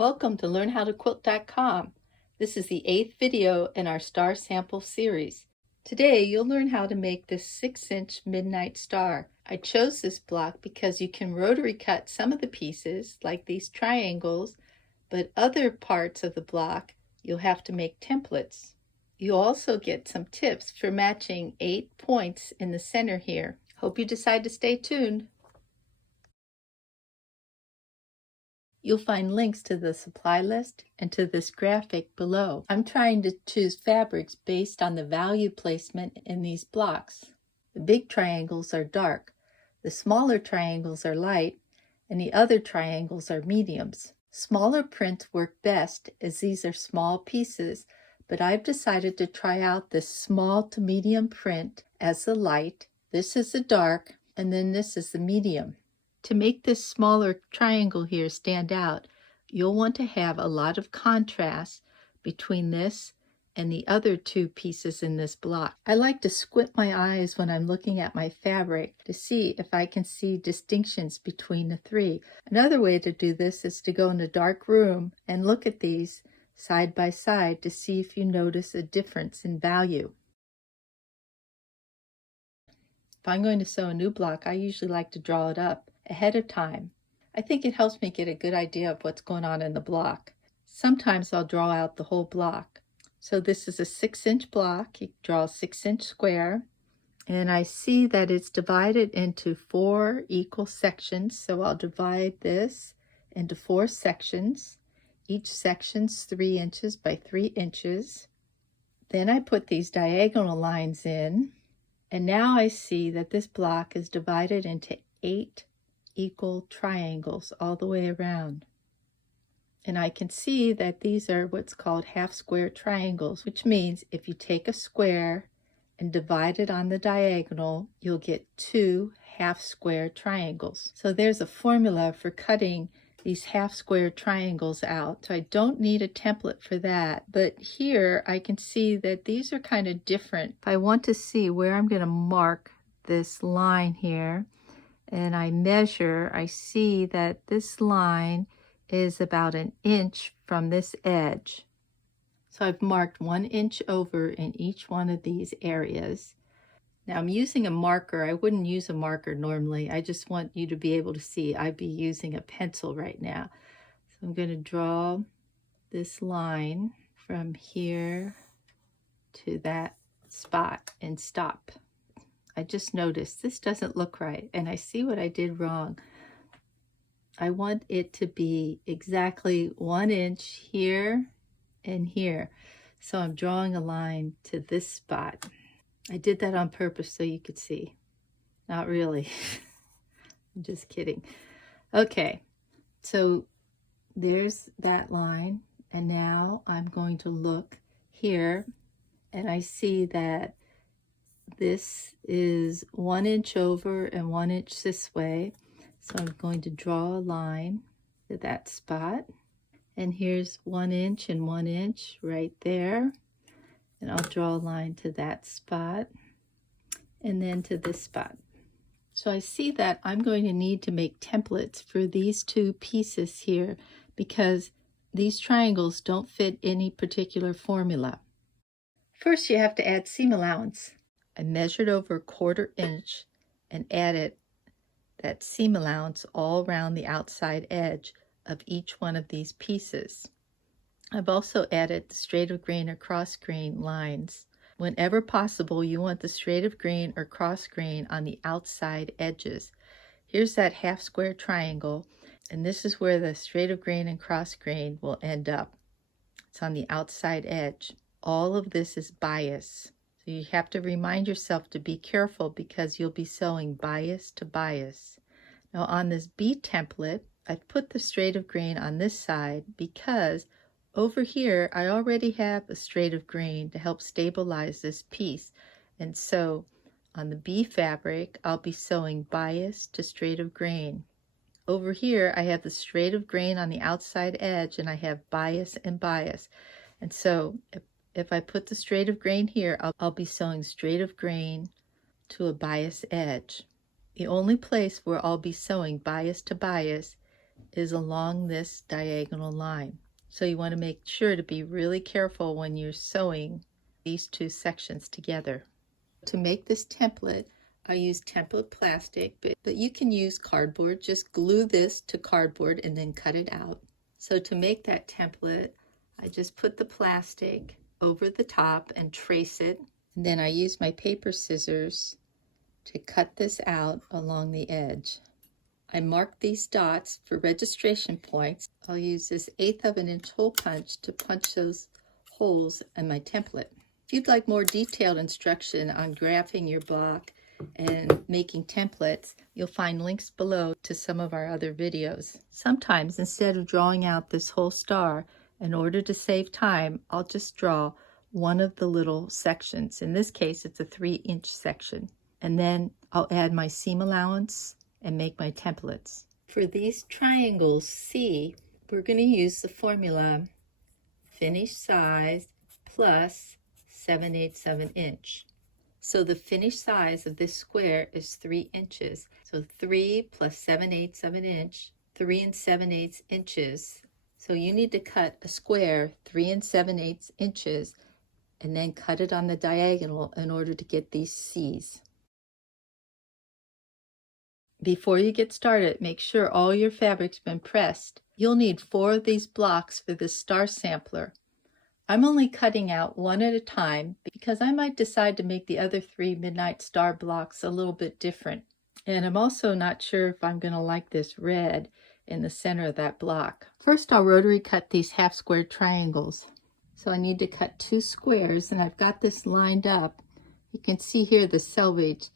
Welcome to LearnHowToQuilt.com. This is the 8th video in our star sample series. Today you'll learn how to make this 6-inch midnight star. I chose this block because you can rotary cut some of the pieces, like these triangles, but other parts of the block you'll have to make templates. You'll also get some tips for matching 8 points in the center here. Hope you decide to stay tuned. You'll find links to the supply list and to this graphic below. I'm trying to choose fabrics based on the value placement in these blocks. The big triangles are dark, the smaller triangles are light, and the other triangles are mediums. Smaller prints work best as these are small pieces, but I've decided to try out this small to medium print as the light, this is the dark, and then this is the medium. To make this smaller triangle here stand out, you'll want to have a lot of contrast between this and the other two pieces in this block. I like to squint my eyes when I'm looking at my fabric to see if I can see distinctions between the three. Another way to do this is to go in a dark room and look at these side by side to see if you notice a difference in value. If I'm going to sew a new block, I usually like to draw it up ahead of time. I think it helps me get a good idea of what's going on in the block. Sometimes I'll draw out the whole block. So this is a 6-inch block. You draw a 6-inch square, and I see that it's divided into 4 equal sections. So I'll divide this into 4 sections. Each section's 3 inches by 3 inches. Then I put these diagonal lines in, and now I see that this block is divided into 8 equal triangles all the way around. And I can see that these are what's called half square triangles, which means if you take a square and divide it on the diagonal, you'll get 2 half square triangles. So there's a formula for cutting these half square triangles out. So I don't need a template for that, but here I can see that these are kind of different. If I want to see where I'm going to mark this line here, and I measure, I see that this line is about 1 inch from this edge. So I've marked 1 inch over in each one of these areas. Now I'm using a marker. I wouldn't use a marker normally. I just want you to be able to see. I'd be using a pencil right now. So I'm going to draw this line from here to that spot and stop. I just noticed this doesn't look right, and I see what I did wrong. I want it to be exactly 1 inch here and here. So I'm drawing a line to this spot. I did that on purpose so you could see. Not really. I'm just kidding. Okay, so there's that line, and now I'm going to look here, and I see that this is 1 inch over and 1 inch this way. So I'm going to draw a line to that spot. And here's 1 inch and 1 inch right there. And I'll draw a line to that spot and then to this spot. So I see that I'm going to need to make templates for these 2 pieces here because these triangles don't fit any particular formula. First, you have to add seam allowance. I measured over 1/4 inch and added that seam allowance all around the outside edge of each one of these pieces. I've also added the straight of grain or cross grain lines. Whenever possible, you want the straight of grain or cross grain on the outside edges. Here's that half square triangle, and this is where the straight of grain and cross grain will end up. It's on the outside edge. All of this is bias. So you have to remind yourself to be careful because you'll be sewing bias to bias. Now on this B template, I've put the straight of grain on this side because over here I already have a straight of grain to help stabilize this piece. And so on the B fabric, I'll be sewing bias to straight of grain. Over here I have the straight of grain on the outside edge, and I have bias and bias. And so if I put the straight of grain here, I'll be sewing straight of grain to a bias edge. The only place where I'll be sewing bias to bias is along this diagonal line. So you want to make sure to be really careful when you're sewing these two sections together. To make this template, I use template plastic, but you can use cardboard. Just glue this to cardboard and then cut it out. So to make that template, I just put the plastic over the top and trace it. And then I use my paper scissors to cut this out along the edge. I mark these dots for registration points. I'll use this 1/8 of an inch hole punch to punch those holes in my template. If you'd like more detailed instruction on graphing your block and making templates, you'll find links below to some of our other videos. Sometimes, instead of drawing out this whole star, in order to save time, I'll just draw one of the little sections. In this case, it's a 3-inch section. And then I'll add my seam allowance and make my templates. For these triangles C, we're going to use the formula finished size plus 7/8 of an inch. So the finished size of this square is 3 inches. So 3 plus 7/8 of an inch, 3 7/8 inches. So you need to cut a square 3 7/8 inches and then cut it on the diagonal in order to get these C's. Before you get started, make sure all your fabric's been pressed. You'll need 4 of these blocks for this star sampler. I'm only cutting out one at a time because I might decide to make the other 3 midnight star blocks a little bit different. And I'm also not sure if I'm going to like this red in the center of that block. First, I'll rotary cut these half square triangles. So I need to cut 2 squares, and I've got this lined up. You can see here the selvage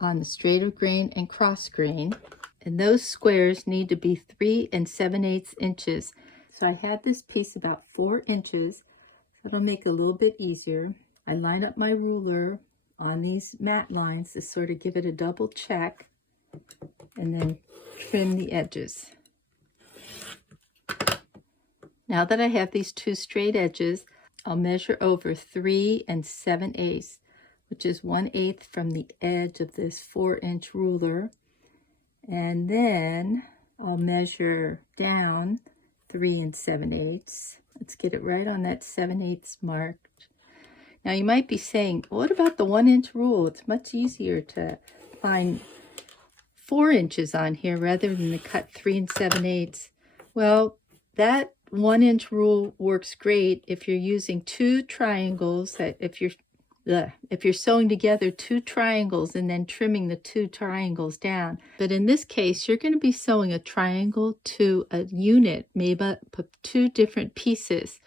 on the straight of grain and cross grain, and those squares need to be 3 7/8 inches. So I had this piece about 4 inches. That'll make it a little bit easier. I line up my ruler on these mat lines to sort of give it a double check, and then trim the edges. Now that I have these 2 straight edges, I'll measure over 3 7/8, which is 1/8 from the edge of this 4-inch ruler. And then I'll measure down 3 7/8. Let's get it right on that 7/8 mark. Now you might be saying, what about the 1-inch rule? It's much easier to find 4 inches on here rather than to cut 3 7/8. Well, that 1-inch rule works great if you're using 2 triangles. If you're sewing together 2 triangles and then trimming the 2 triangles down. But in this case, you're going to be sewing a triangle to a unit made up of 2 different pieces.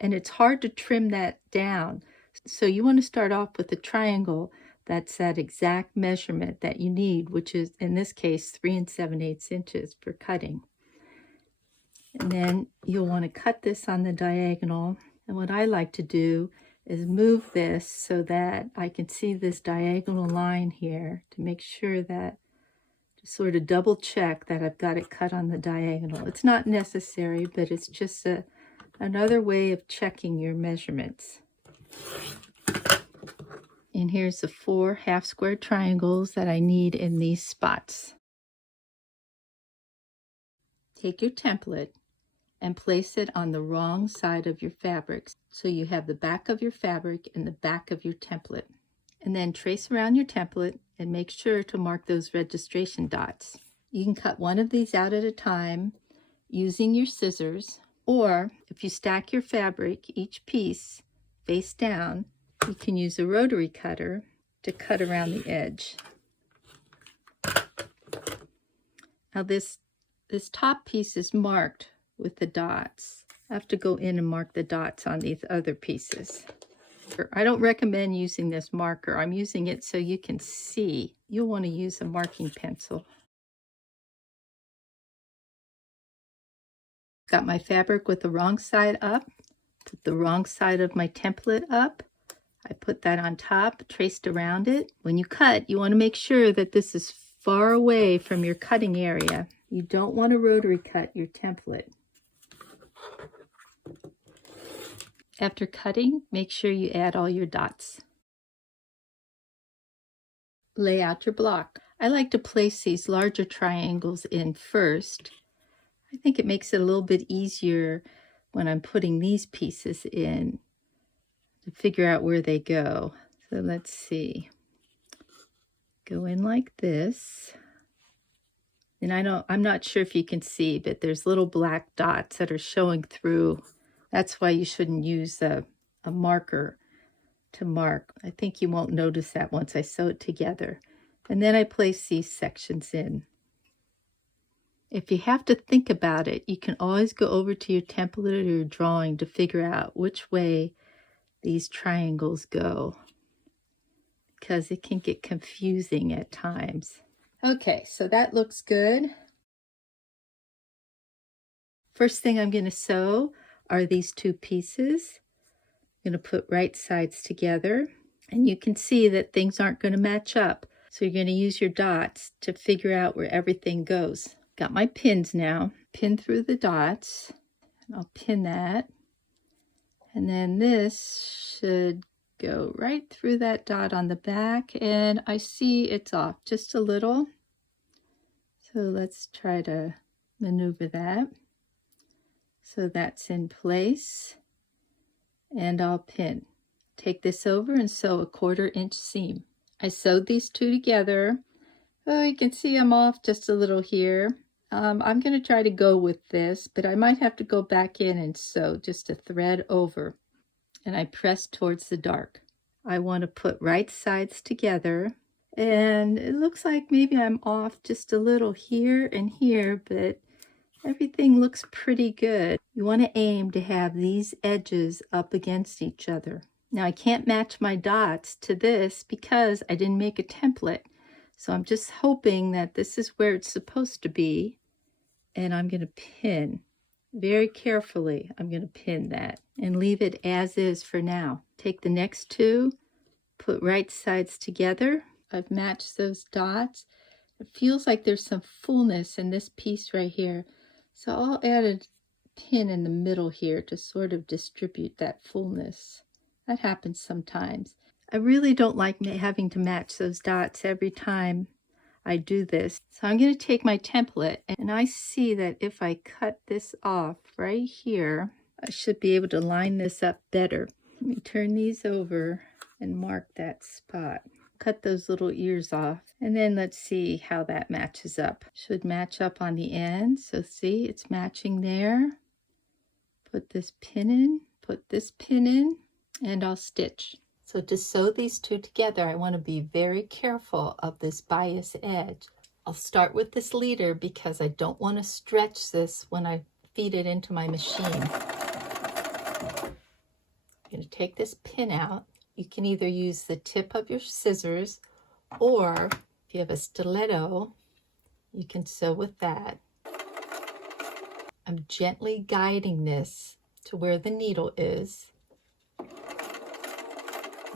And it's hard to trim that down. So you want to start off with a triangle that's that exact measurement that you need, which is, in this case, 3 7/8 inches for cutting. And then you'll want to cut this on the diagonal. And what I like to do is move this so that I can see this diagonal line here to make sure that, to sort of double check that I've got it cut on the diagonal. It's not necessary, but it's just another way of checking your measurements. And here's the 4 half square triangles that I need in these spots. Take your template and place it on the wrong side of your fabrics. So you have the back of your fabric and the back of your template. And then trace around your template and make sure to mark those registration dots. You can cut one of these out at a time using your scissors, or if you stack your fabric, each piece face down, you can use a rotary cutter to cut around the edge. Now this top piece is marked with the dots. I have to go in and mark the dots on these other pieces. I don't recommend using this marker. I'm using it so you can see. You'll want to use a marking pencil. Got my fabric with the wrong side up. Put the wrong side of my template up. I put that on top, traced around it. When you cut, you want to make sure that this is far away from your cutting area. You don't want to rotary cut your template. After cutting, make sure you add all your dots. Lay out your block. I like to place these larger triangles in first. I think it makes it a little bit easier when I'm putting these pieces in to figure out where they go. So let's see. Go in like this. And I'm not sure if you can see, but there's little black dots that are showing through. That's why you shouldn't use a marker to mark. I think you won't notice that once I sew it together. And then I place these sections in. If you have to think about it, you can always go over to your template or your drawing to figure out which way these triangles go, because it can get confusing at times. Okay, so that looks good. First thing I'm going to sew are these two pieces. I'm going to put right sides together, and you can see that things aren't going to match up. So you're going to use your dots to figure out where everything goes. Got my pins now. Pin through the dots. I'll pin that. And then this should go right through that dot on the back, and I see it's off just a little. So let's try to maneuver that. So that's in place, and I'll pin. Take this over and sew a 1/4 inch seam. I sewed these two together. Oh, you can see I'm off just a little here. I'm going to try to go with this, but I might have to go back in and sew just a thread over. And I press towards the dark. I want to put right sides together, and it looks like maybe I'm off just a little here and here, but everything looks pretty good. You want to aim to have these edges up against each other. Now I can't match my dots to this because I didn't make a template. So I'm just hoping that this is where it's supposed to be. And I'm going to pin very carefully. I'm going to pin that and leave it as is for now. Take the next two, put right sides together. I've matched those dots. It feels like there's some fullness in this piece right here. So I'll add a pin in the middle here to sort of distribute that fullness. That happens sometimes. I really don't like having to match those dots every time I do this. So I'm going to take my template, and I see that if I cut this off right here, I should be able to line this up better. Let me turn these over and mark that spot. Cut those little ears off, and then let's see how that matches up. Should match up on the end. So see, it's matching there. Put this pin in, put this pin in, and I'll stitch. So to sew these two together, I want to be very careful of this bias edge. I'll start with this leader because I don't want to stretch this when I feed it into my machine. I'm going to take this pin out. You can either use the tip of your scissors, or if you have a stiletto, you can sew with that. I'm gently guiding this to where the needle is.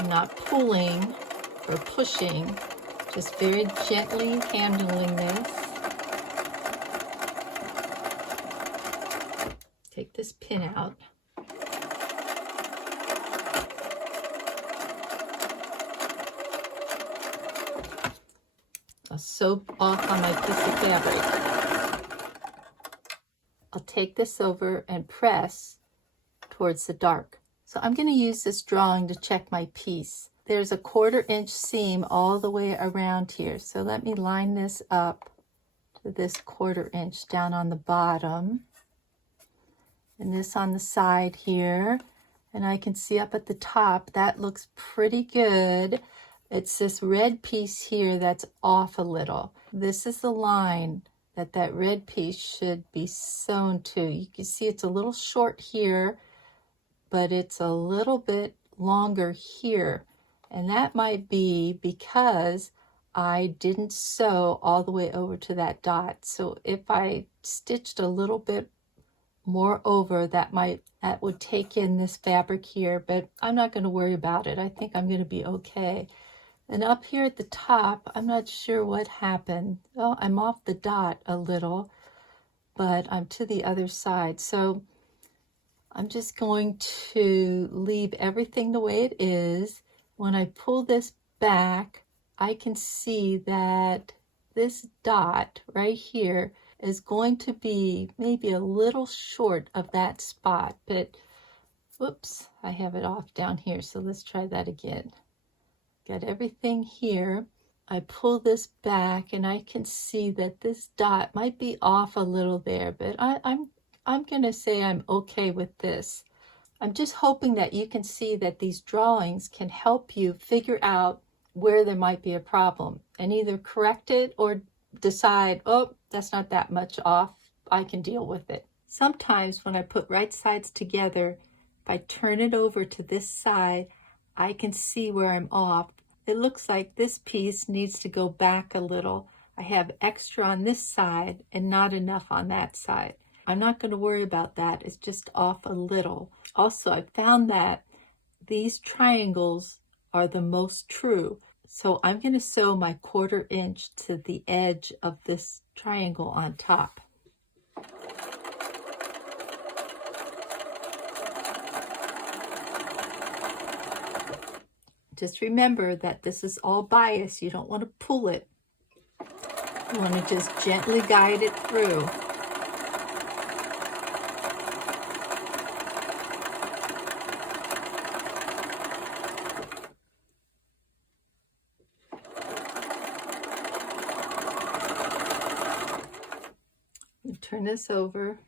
I'm not pulling or pushing, just very gently handling this. Take this pin out. I'll sew off on my piece of fabric. I'll take this over and press towards the dark. So I'm going to use this drawing to check my piece. There's a 1/4 inch seam all the way around here. So let me line this up to this 1/4 inch down on the bottom. And this on the side here. And I can see up at the top, that looks pretty good. It's this red piece here that's off a little. This is the line that that red piece should be sewn to. You can see it's a little short here, but it's a little bit longer here. And that might be because I didn't sew all the way over to that dot. So if I stitched a little bit more over, that would take in this fabric here, but I'm not going to worry about it. I think I'm going to be okay. And up here at the top, I'm not sure what happened. Oh, I'm off the dot a little, but I'm to the other side. So I'm just going to leave everything the way it is. When I pull this back, I can see that this dot right here is going to be maybe a little short of that spot, but whoops, I have it off down here, so let's try that again. Got everything here. I pull this back and I can see that this dot might be off a little there, but I'm gonna say I'm okay with this. I'm just hoping that you can see that these drawings can help you figure out where there might be a problem and either correct it or decide, oh, that's not that much off, I can deal with it. Sometimes when I put right sides together, if I turn it over to this side, I can see where I'm off. It looks like this piece needs to go back a little. I have extra on this side and not enough on that side. I'm not going to worry about that. It's just off a little. Also, I found that these triangles are the most true. So I'm going to sew my 1/4 inch to the edge of this triangle on top. Just remember that this is all bias. You don't want to pull it. You want to just gently guide it through. Turn this over.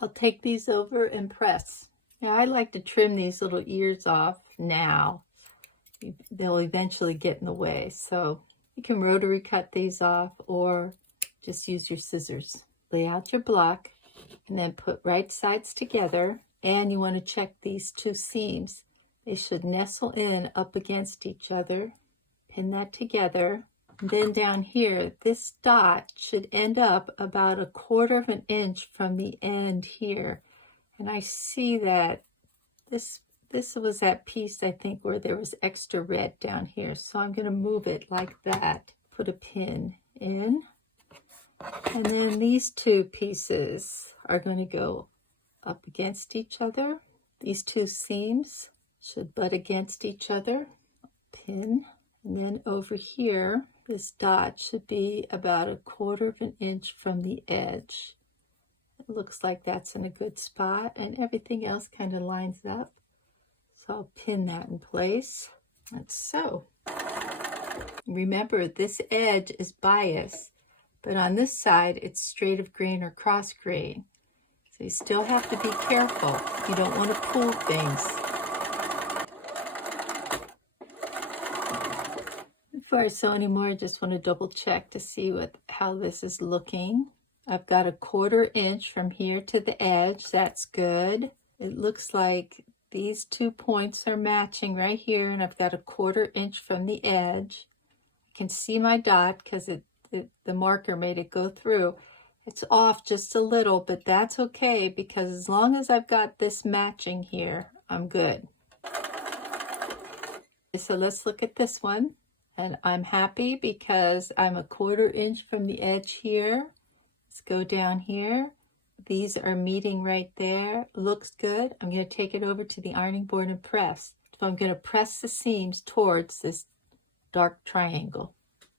I'll take these over and press. Now I like to trim these little ears off now. They'll eventually get in the way. So you can rotary cut these off or just use your scissors. Lay out your block and then put right sides together. And you want to check these 2 seams. They should nestle in up against each other. Pin that together. And then down here, this dot should end up about 1/4 inch from the end here. And I see that this was that piece, I think, where there was extra red down here. So I'm going to move it like that. Put a pin in. And then these 2 pieces are going to go up against each other. These 2 seams should butt against each other. Pin. And then over here, this dot should be about 1/4 inch from the edge. It looks like that's in a good spot, and everything else kind of lines up. So I'll pin that in place, like so. Remember, this edge is bias, but on this side, it's straight of grain or cross grain. So you still have to be careful. You don't want to pull things. Before I sew anymore, I just want to double check to see how this is looking. I've got 1/4 inch from here to the edge. That's good. It looks like these 2 points are matching right here, and I've got 1/4 inch from the edge. I can see my dot because the marker made it go through. It's off just a little, but that's okay because as long as I've got this matching here, I'm good. So let's look at this one. And I'm happy because I'm 1/4 inch from the edge here. Let's go down here. These are meeting right there. Looks good. I'm going to take it over to the ironing board and press. So I'm going to press the seams towards this dark triangle.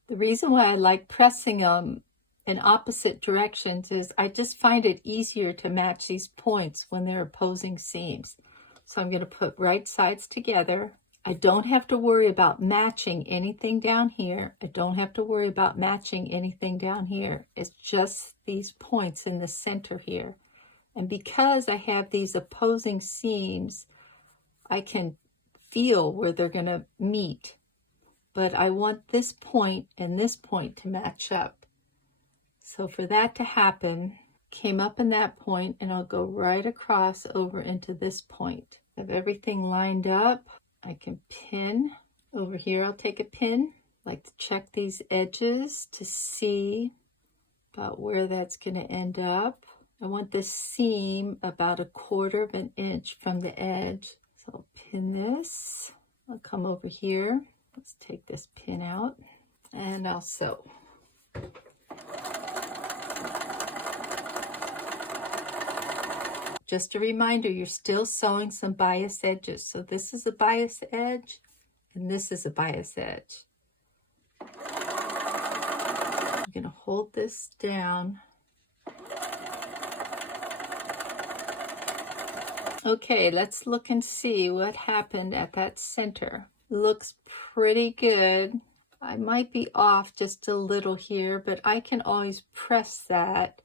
The reason why I like pressing them in opposite directions is I just find it easier to match these points when they're opposing seams. So I'm going to put right sides together. I don't have to worry about matching anything down here. I don't have to worry about matching anything down here. It's just these points in the center here. And because I have these opposing seams, I can feel where they're going to meet. But I want this point and this point to match up. So for that to happen, came up in that point, and I'll go right across over into this point. I have everything lined up. I can pin over here. I'll take a pin. I like to check these edges to see about where that's going to end up. I want this seam about 1/4 inch from the edge. So I'll pin this. I'll come over here. Let's take this pin out and I'll sew. Just a reminder, you're still sewing some bias edges. So this is a bias edge, and this is a bias edge. I'm going to hold this down. Okay, let's look and see what happened at that center. Looks pretty good. I might be off just a little here, but I can always press that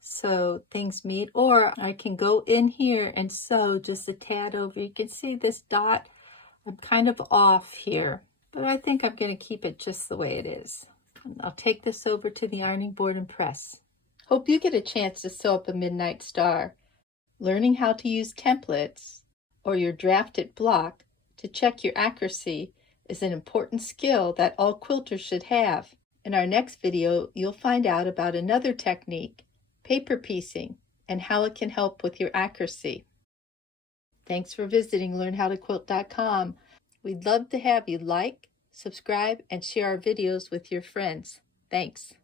so things meet, or I can go in here and sew just a tad over. You can see this dot. I'm kind of off here, but I think I'm going to keep it just the way it is. And I'll take this over to the ironing board and press. Hope you get a chance to sew up a midnight star. Learning how to use templates or your drafted block to check your accuracy is an important skill that all quilters should have. In our next video, you'll find out about another technique, paper piecing, and how it can help with your accuracy. Thanks for visiting learnhowtoquilt.com. We'd love to have you like, subscribe, and share our videos with your friends. Thanks.